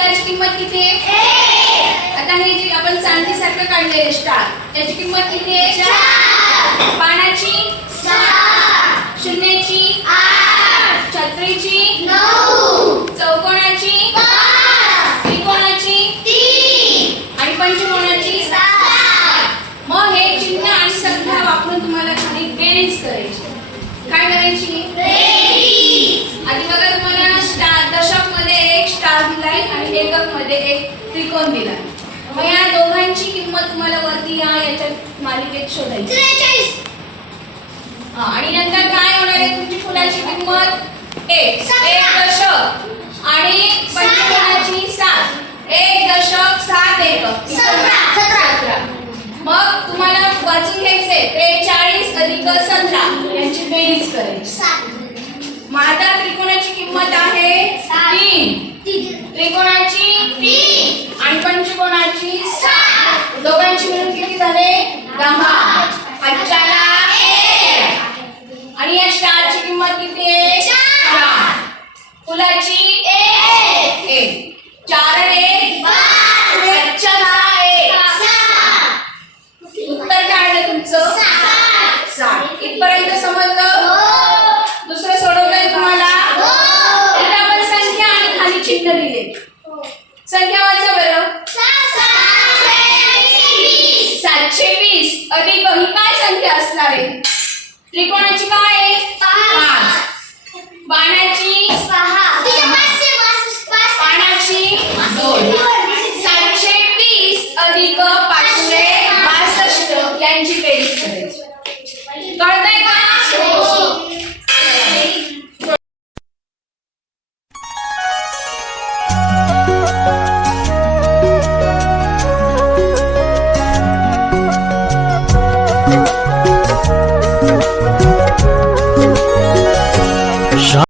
फुलाची किंमत किती आहे? आता हे जे आपण चांदी सारखं काढले स्टार त्याची किंमत किती आहे? पानाची शून्याची छत्रीची चौकोनाची त्रिकोणाची आणि पंचकोनाची मग हे चिन्ह आणि संख्या वापरून तुम्हाला खाली बेरीज करायची. काय करायची? आधी बघा तुम्हाला स्टार दशक मध्ये एक स्टार दिलाय आणि एकक मध्ये एक त्रिकोण दिलाय. मग या दोघांची किंमत तुम्हाला वरती याच्या मालिकेत शोधायची. 43. आणि नंतर काय होणार आहे? तुमची फुलाची किंमत 1 दशक आणि पंचकोनाची 7 1 दशक 7 एकक 17. मग तुम्हाला वाचून घ्यायचे 43 अधिक 17 यांची बेरीज करायची. मग आता त्रिकोणाची किंमत आहे 3 त्रिकोणाची 3 आणि पंचकोनाची 7 दोघांची मिळून किती झाले? 10. पंचाला 1 आणि या स्टारची किंमत किती आहे? 4 फुलाची 1 4 आणि 1 उत्तर काय आलं तुमचं? 7. इथपर्यंत समजलं? दुसरं सोडवलंय तुम्हाला? इथे आपण संख्या आणि खाली चिन्ह दिले. संख्या वाचा बरं. 720 अधिक ही काय संख्या असणार आहे? त्रिकोणाची काय आहे? 5 बाणाची 6 पानाची 2